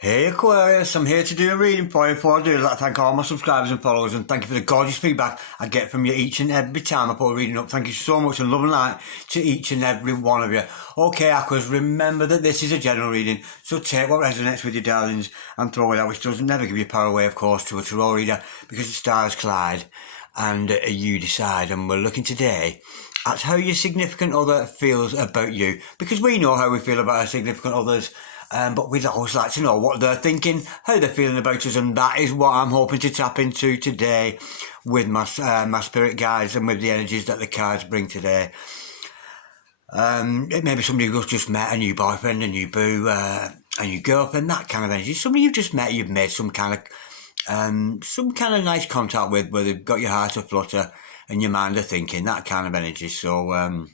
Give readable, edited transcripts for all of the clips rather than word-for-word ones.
Hey Aquarius, I'm here to do a reading for you. Before I do, I'd like to thank all my subscribers and followers and thank you for the gorgeous feedback I get from you each and every time I put a reading up. Thank you so much and love and light to each and every one of you. Okay Aquarius, remember that this is a general reading, so take what resonates with you darlings and throw it out, which doesn't never give you power away of course to a tarot reader because the stars collide and you decide. And we're looking today at how your significant other feels about you, because we know how we feel about our significant others. But we'd always like to know what they're thinking, how they're feeling about us, and that is what I'm hoping to tap into today with my spirit guides and with the energies that the cards bring today. It may be somebody who's just met a new boyfriend, a new boo, a new girlfriend, that kind of energy. Somebody you've just met, you've made some kind of nice contact with, where they've got your heart aflutter and your mind are thinking, that kind of energy. So,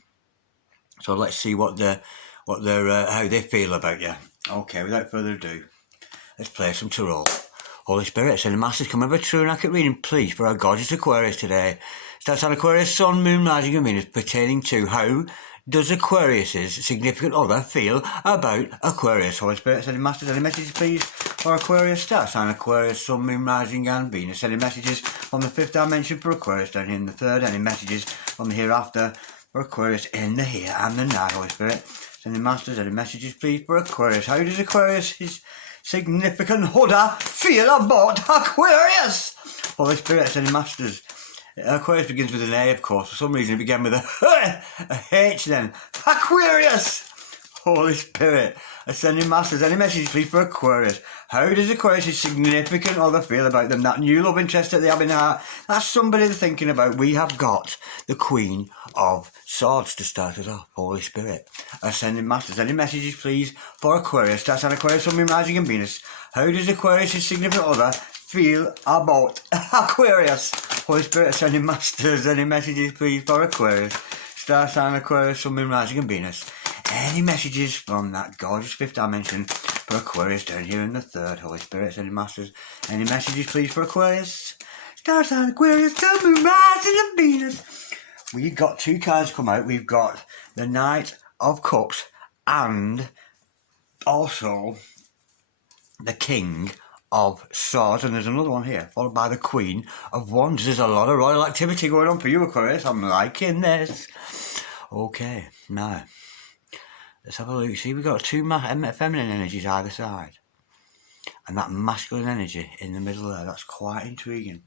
so let's see how they feel about you. Okay, without further ado, let's play some tarot. Holy Spirit, send the masters, come have a true and accurate reading, please, for our gorgeous Aquarius today. Starts on Aquarius, Sun, Moon, Rising and Venus, pertaining to how does Aquarius's significant other feel about Aquarius. Holy Spirit, send the masters, any messages, please, for Aquarius. Starts on Aquarius, Sun, Moon, Rising and Venus. Any messages from the fifth dimension for Aquarius down here in the third. Any messages from the hereafter for Aquarius in the here and the now. Holy Spirit, send the masters, any messages please for Aquarius. How does Aquarius, his significant other, feel about Aquarius? Holy Spirit, send the masters. Aquarius begins with an A, of course. For some reason it began with a H then. Aquarius! Holy Spirit, ascending masters, any messages please for Aquarius. How does Aquarius' significant other feel about them? That new love interest that they have in their heart, that's somebody they're thinking about. We have got the Queen of Swords to start us off. Holy Spirit, ascending masters, any messages please for Aquarius. That's an Aquarius, Sun, Moon, Rising and Venus. How does Aquarius' significant other feel about Aquarius? Holy Spirit, ascending masters, any messages please for Aquarius. Star sign Aquarius, Sun, Moon, Rising and Venus. Any messages from that gorgeous fifth dimension for Aquarius down here in the third. Holy Spirit, any masters, any messages please for Aquarius. Star sign Aquarius, Sun, Moon, Rising and Venus. We've got two cards come out. We've got the Knight of Cups and also the King of Swords, and there's another one here followed by the Queen of Wands. There's a lot of royal activity going on for you Aquarius. I'm liking this. Okay, now let's have a look. See, we've got two feminine energies either side and that masculine energy in the middle there. That's quite intriguing.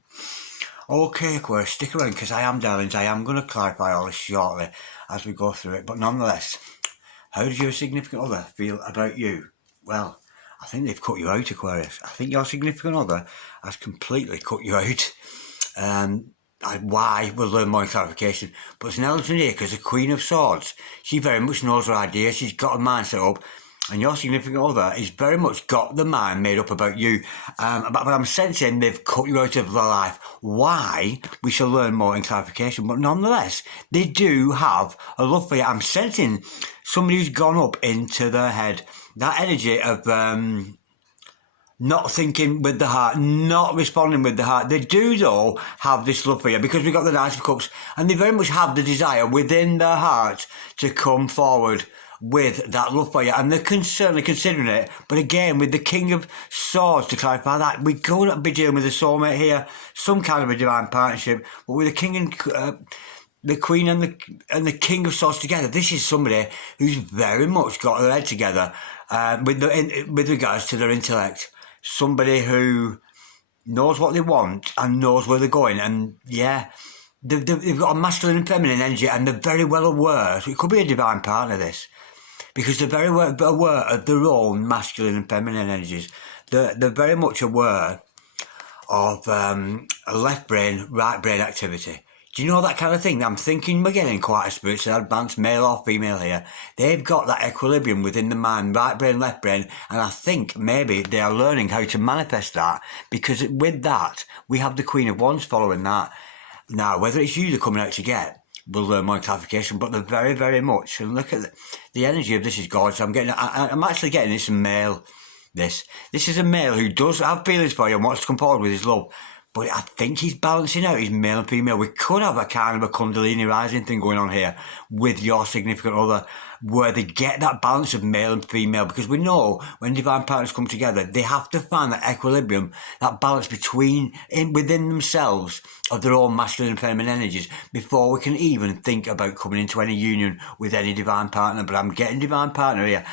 Okay Aquarius, stick around because I am, darlings, I am going to clarify all this shortly as we go through it. But nonetheless, how does your significant other feel about you? Well, I think they've cut you out, Aquarius. I think your significant other has completely cut you out. Why? We'll learn more in clarification. But it's an elephant here because the Queen of Swords, she very much knows her idea. She's got a mind set up. And your significant other is very much got the mind made up about you. But I'm sensing they've cut you out of their life. Why? We shall learn more in clarification. But nonetheless, they do have a love for you. I'm sensing somebody who's gone up into their head. That energy of not thinking with the heart, not responding with the heart. They do, though, have this love for you because we've got the Knight of Cups. And they very much have the desire within their heart to come forward with that love for you, and they're certainly considering it. But again, with the King of Swords, to clarify that, we're going to be dealing with a soulmate here, some kind of a divine partnership. But with the King and the Queen and the King of Swords together, this is somebody who's very much got their head together with regards to their intellect. Somebody who knows what they want and knows where they're going, and yeah. They've got a masculine and feminine energy, and they're very well aware. So it could be a divine partner, this, because they're very well aware of their own masculine and feminine energies. They're very much aware of left brain, right brain activity. Do you know that kind of thing? I'm thinking we're getting quite a spiritually advanced male or female here. They've got that equilibrium within the mind, right brain, left brain, and I think maybe they are learning how to manifest that, because with that, we have the Queen of Wands following that. Now, whether it's you they're coming out to get, we'll learn more clarification, but they're very, very much, and look at the energy of this is gorgeous. I'm actually getting this male, this is a male who does have feelings for you and wants to come forward with his love, but I think he's balancing out his male and female. We could have a kind of a Kundalini rising thing going on here with your significant other. where they get that balance of male and female, because we know when divine partners come together, they have to find that equilibrium, that balance within themselves of their own masculine and feminine energies before we can even think about coming into any union with any divine partner. But I'm getting divine partner here,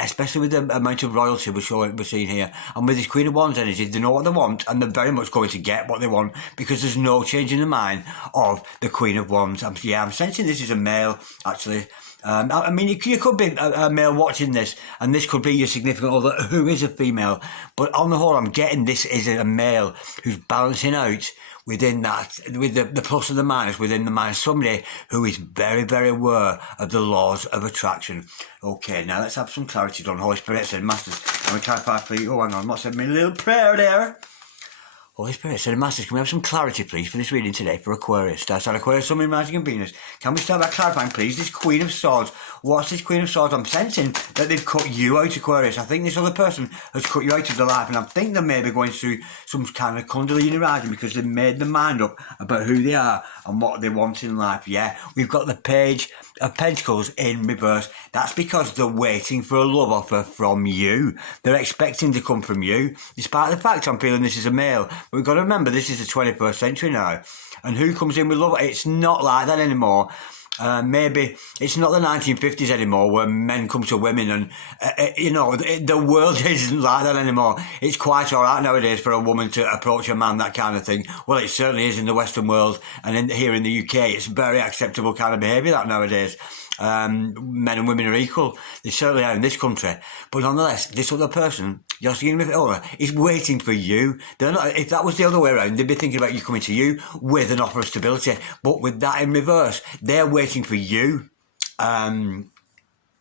especially with the amount of royalty we're seeing here, and with this Queen of Wands energy, they know what they want, and they're very much going to get what they want, because there's no change in the mind of the Queen of Wands. I'm sensing this is a male, actually. I mean, you could be a male watching this, and this could be your significant other who is a female. But on the whole, I'm getting this is a male who's balancing out within that, with the plus and the minus within the minus. Somebody who is very, very aware of the laws of attraction. Okay, now let's have some clarity done. Holy Spirit said, Masters, can we clarify, please? Oh, hang on, what's that? My little prayer there. Holy Spirit said, Masters, can we have some clarity, please, for this reading today for Aquarius? Starts on Aquarius, Sun, Moon, Rising and Venus. Can we start by clarifying, please, this Queen of Swords? What's this Queen of Swords? I'm sensing that they've cut you out, Aquarius. I think this other person has cut you out of their life, and I think they may be going through some kind of Kundalini rising because they've made their mind up about who they are and what they want in life. Yeah, we've got the Page of Pentacles in reverse. That's because they're waiting for a love offer from you. They're expecting to come from you, despite the fact I'm feeling this is a male. But we've got to remember, this is the 21st century now. And who comes in with love? It's not like that anymore. Maybe it's not the 1950s anymore where men come to women and, the world isn't like that anymore. It's quite all right nowadays for a woman to approach a man, that kind of thing. Well, it certainly is in the Western world, and here in the UK, it's very acceptable kind of behaviour that nowadays. Men and women are equal. They certainly are in this country. But nonetheless, this other person, your significant other, is waiting for you. They're not. If that was the other way around, they'd be thinking about you coming to you with an offer of stability. But with that in reverse, they're waiting for you,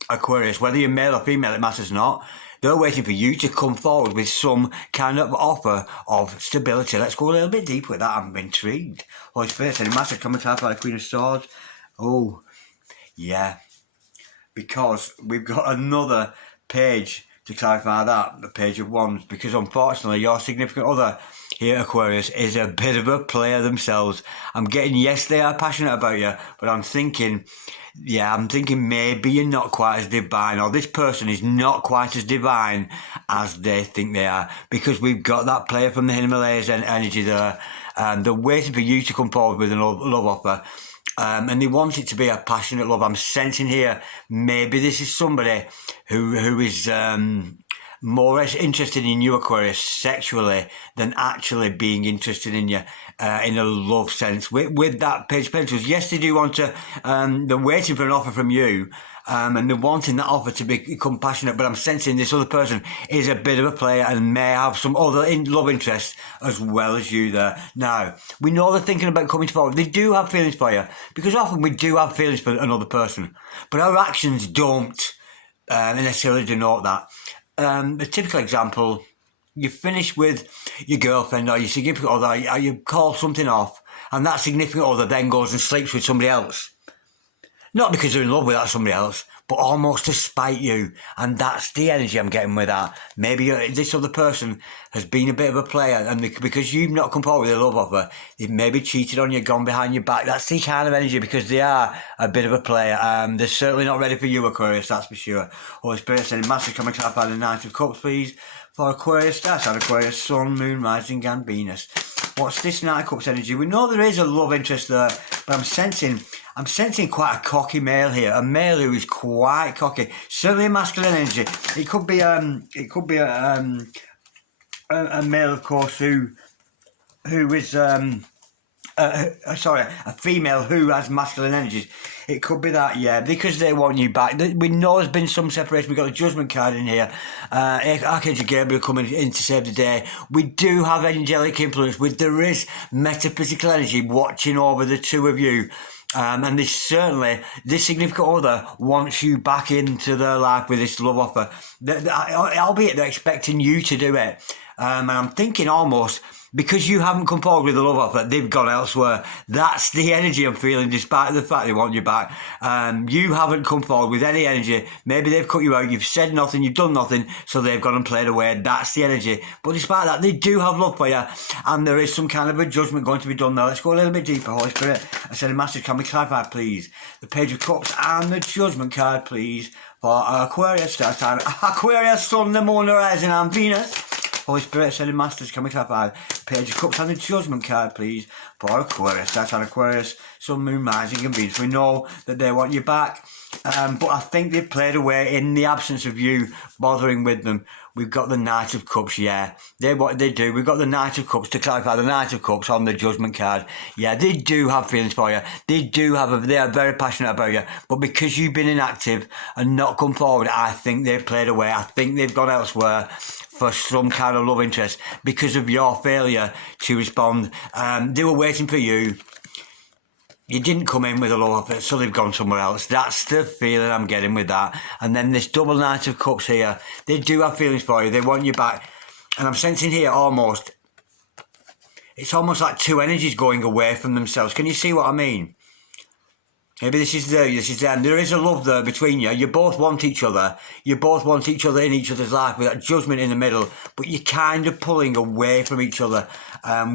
Aquarius. Whether you're male or female, it matters not. They're waiting for you to come forward with some kind of offer of stability. Let's go a little bit deeper with that. I'm intrigued. Holy Spirit, any matter, come and talk about the Queen of Swords. Oh. Yeah, because we've got another page to clarify that, the Page of Wands, because unfortunately your significant other here, Aquarius, is a bit of a player themselves. I'm getting, yes, they are passionate about you, but I'm thinking maybe you're not quite as divine, or this person is not quite as divine as they think they are, because we've got that player from the Himalayas and energy there, and they're waiting for you to come forward with a love offer. And they want it to be a passionate love. I'm sensing here, maybe this is somebody who is more interested in you, Aquarius, sexually than actually being interested in you in a love sense. With that Page of Pentacles, yes, they do want to, they're waiting for an offer from you, and they're wanting that offer to become passionate, but I'm sensing this other person is a bit of a player and may have some other love interests as well as you there. Now, we know they're thinking about coming forward. They do have feelings for you, because often we do have feelings for another person, but our actions don't necessarily denote that. A typical example, you finish with your girlfriend or your significant other, or you call something off, and that significant other then goes and sleeps with somebody else. Not because they're in love with that somebody else, but almost to spite you. And that's the energy I'm getting with that. Maybe this other person has been a bit of a player, and because you've not come forward with a love offer, they've maybe cheated on you, gone behind your back. That's the kind of energy, because they are a bit of a player. They're certainly not ready for you, Aquarius, that's for sure. Holy Spirit sending massive coming to by the Knight of Cups, please, for Aquarius. That's on Aquarius, Sun, Moon, Rising and Venus. What's this Knight of Cups energy? We know there is a love interest there, but I'm sensing quite a cocky male here, a male who is quite cocky. Certainly a masculine energy. It could be a male, of course, who is a female who has masculine energies. It could be that, yeah, because they want you back. We know there's been some separation. We've got the Judgment card in here. Archangel Gabriel coming in to save the day. We do have angelic influence. There is metaphysical energy watching over the two of you. And this significant other wants you back into their life with this love offer. Albeit they're expecting you to do it. And I'm thinking almost because you haven't come forward with a love offer, they've gone elsewhere. That's the energy I'm feeling, despite the fact they want you back. You haven't come forward with any energy. Maybe they've cut you out, you've said nothing, you've done nothing, so they've gone and played away. That's the energy. But despite that, they do have love for you, and there is some kind of a judgment going to be done now. Let's go a little bit deeper, Holy Spirit. I said, Masters, can we clarify, please? The Page of Cups and the Judgment card, please, for Aquarius, star sign. Aquarius, Sun, the Moon, the Rising, and Venus. Holy Spirit, Ascended Masters, can we clarify? Page of Cups and the Judgment card, please, for Aquarius. That's on Aquarius, Sun, Moon, Rising, and Venus. We know that they want you back, but I think they've played away in the absence of you bothering with them. We've got the Knight of Cups, yeah. What they do, we've got the Knight of Cups, to clarify, the Knight of Cups on the Judgment card. Yeah, they do have feelings for you. They are very passionate about you. But because you've been inactive and not come forward, I think they've played away. I think they've gone elsewhere for some kind of love interest because of your failure to respond. They were waiting for you. You didn't come in with a love offer, so they've gone somewhere else. That's the feeling I'm getting with that. And then this double Knight of Cups here, they do have feelings for you. They want you back. And I'm sensing here it's almost like two energies going away from themselves. Can you see what I mean? Maybe this is them. There is a love there between you. You both want each other. You both want each other in each other's life with that judgment in the middle. But you're kind of pulling away from each other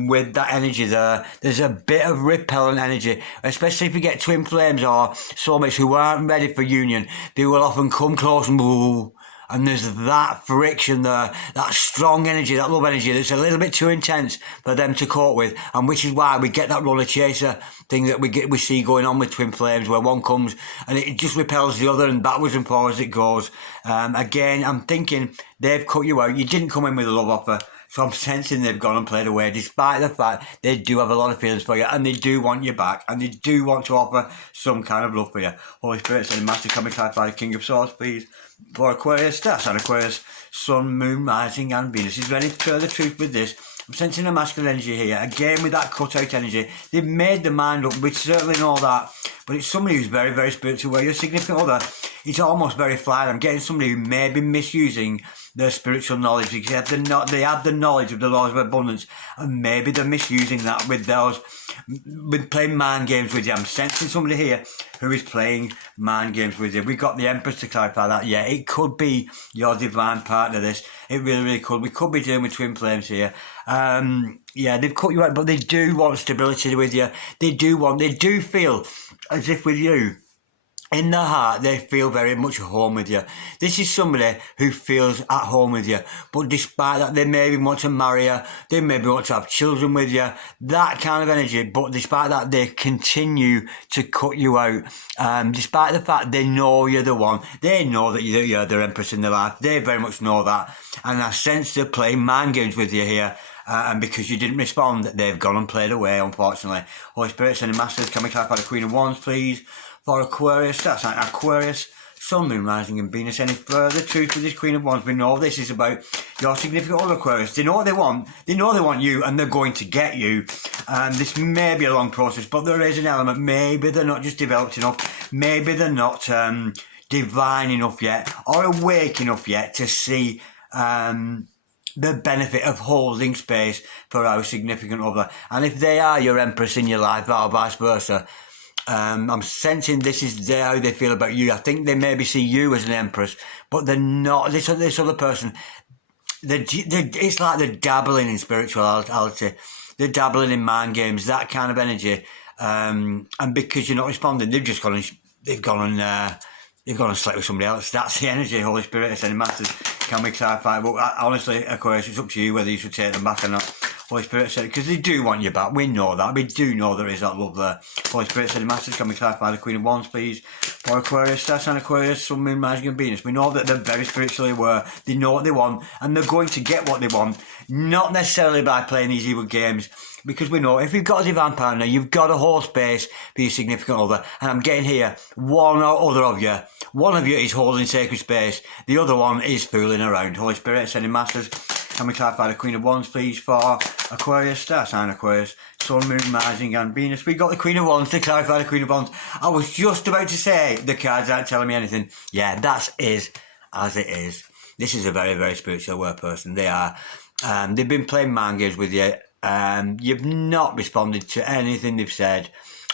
with that energy there. There's a bit of repellent energy, especially if you get twin flames or soulmates who aren't ready for union. They will often come close and woo. And there's that friction there, that strong energy, that love energy that's a little bit too intense for them to cope with, and which is why we get that roller chaser thing that we see going on with twin flames, where one comes and it just repels the other and backwards and forwards it goes. Again, I'm thinking they've cut you out. You didn't come in with a love offer. So I'm sensing they've gone and played away, despite the fact they do have a lot of feelings for you, and they do want you back, and they do want to offer some kind of love for you. Holy Spirit, send Master, can we clarify the King of Swords, please? For Aquarius, that's on Aquarius, Sun, Moon, Rising, and Venus. Is there any further truth with this? I'm sensing a masculine energy here. Again, with that cut-out energy, they've made their mind up. We certainly know that. But it's somebody who's very, very spiritual, where your significant other is almost very flat. I'm getting somebody who may be misusing their spiritual knowledge, because they have the knowledge of the laws of abundance, and maybe they're misusing that with playing mind games with you. I'm sensing somebody here who is playing mind games with you. We've got the Empress to clarify that. Yeah, it could be your divine partner, this. It really, really could. We could be dealing with twin flames here. Yeah, they've cut you out, but they do want stability with you. They do feel as if with you, in their heart, they feel very much at home with you. This is somebody who feels at home with you. But despite that, they maybe want to marry you. They maybe want to have children with you. That kind of energy. But despite that, they continue to cut you out. Despite the fact they know you're the one. They know that you're the Empress in their life. They very much know that. And I sense they're playing mind games with you here. And because you didn't respond, they've gone and played away, unfortunately. Holy Spirit, sending Masters, can we clarify the Queen of Wands, please? For Aquarius, that's like Aquarius, Sun, Moon, Rising, and Venus. Any further truth with this Queen of Wands? We know this is about your significant other, Aquarius. They know what they want. They know they want you, and they're going to get you. This may be a long process, but there is an element. Maybe they're not just developed enough. Maybe they're not divine enough yet, or awake enough yet to see the benefit of holding space for our significant other. And if they are your Empress in your life, or vice versa, I'm sensing this is how they feel about you. I think they maybe see you as an Empress, but they're not. This other person, it's like they're dabbling in spirituality. They're dabbling in mind games, that kind of energy. And because you're not responding, they've gone and slept with somebody else. That's the energy, Holy Spirit, is sending Masters. Can we clarify? But honestly, Aquarius, it's up to you whether you should take them back or not. Holy Spirit said, because they do want you back. We know that. We do know there is that love there. Holy Spirit said, Masters, can we clarify the Queen of Wands, please? For Aquarius, that's an Aquarius, Sun, Moon, Rising, and Venus. We know that they're very spiritually aware. They know what they want, and they're going to get what they want. Not necessarily by playing these evil games, because we know if you've got a divine partner, you've got to hold space for your significant other. And I'm getting here, one or other of you. One of you is holding sacred space. The other one is fooling around. Holy Spirit, sending Masters, can we clarify the Queen of Wands, please, for Aquarius, star sign Aquarius, Sun, Moon, Rising, and Venus. We got the Queen of Wands to clarify the Queen of Wands. I was just about to say the cards aren't telling me anything. Yeah, that is as it is. This is a very, very spiritual aware person. They are. They've been playing mind games with you. You've not responded to anything they've said,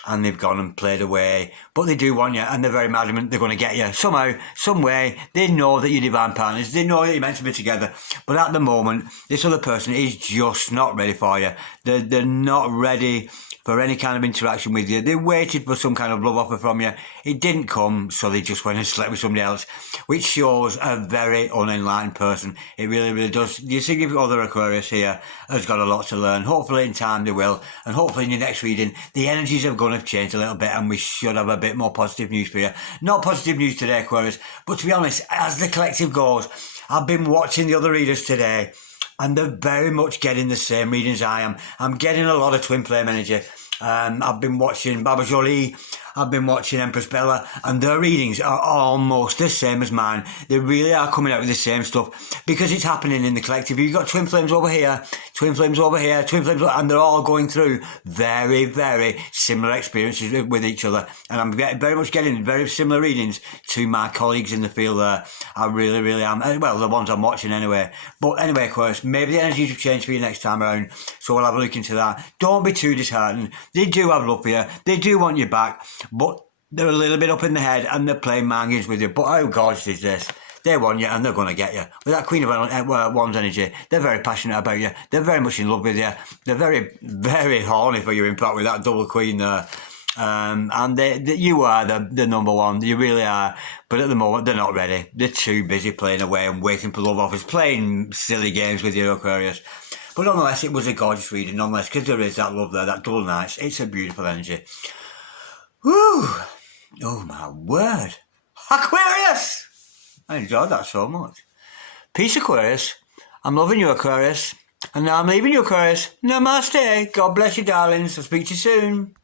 and they've gone and played away. But they do want you, and they're very adamant they're going to get you. Somehow, some way, they know that you're divine partners. They know that you're meant to be together. But at the moment, this other person is just not ready for you. They're not ready for any kind of interaction with you. They waited for some kind of love offer from you. It didn't come, so they just went and slept with somebody else, which shows a very unenlightened person. It really, really does. Your significant other, Aquarius, here has got a lot to learn. Hopefully in time they will, and hopefully in your next reading, the energies are going to change a little bit, and we should have a bit more positive news for you. Not positive news today, Aquarius, but to be honest, as the collective goes, I've been watching the other readers today, and they're very much getting the same readings I am. I'm getting a lot of twin flame energy. I've been watching Baba Jolie, I've been watching Empress Bella, and their readings are almost the same as mine. They really are coming out with the same stuff because it's happening in the collective. You've got twin flames over here, twin flames over here, twin flames, and they're all going through very, very similar experiences with each other. And I'm very much getting very similar readings to my colleagues in the field there. I really, really am. Well, the ones I'm watching anyway. But anyway, Aquarius, maybe the energies will change for you next time around. So we'll have a look into that. Don't be too disheartened. They do have love for you. They do want you back. But they're a little bit up in the head and they're playing mind games with you. But how gorgeous is this? They want you and they're going to get you. With that Queen of Wands energy, they're very passionate about you. They're very much in love with you. They're very, very horny for you, in fact, with that double Queen there. And you are the number one. You really are. But at the moment, they're not ready. They're too busy playing away and waiting for love offers, playing silly games with you, Aquarius. But nonetheless, it was a gorgeous reading, nonetheless, because there is that love there, that double nights. It's a beautiful energy. Woo! Oh, my word. Aquarius! I enjoyed that so much. Peace, Aquarius. I'm loving you, Aquarius. And now I'm leaving you, Aquarius. Namaste. God bless you, darlings. I'll speak to you soon.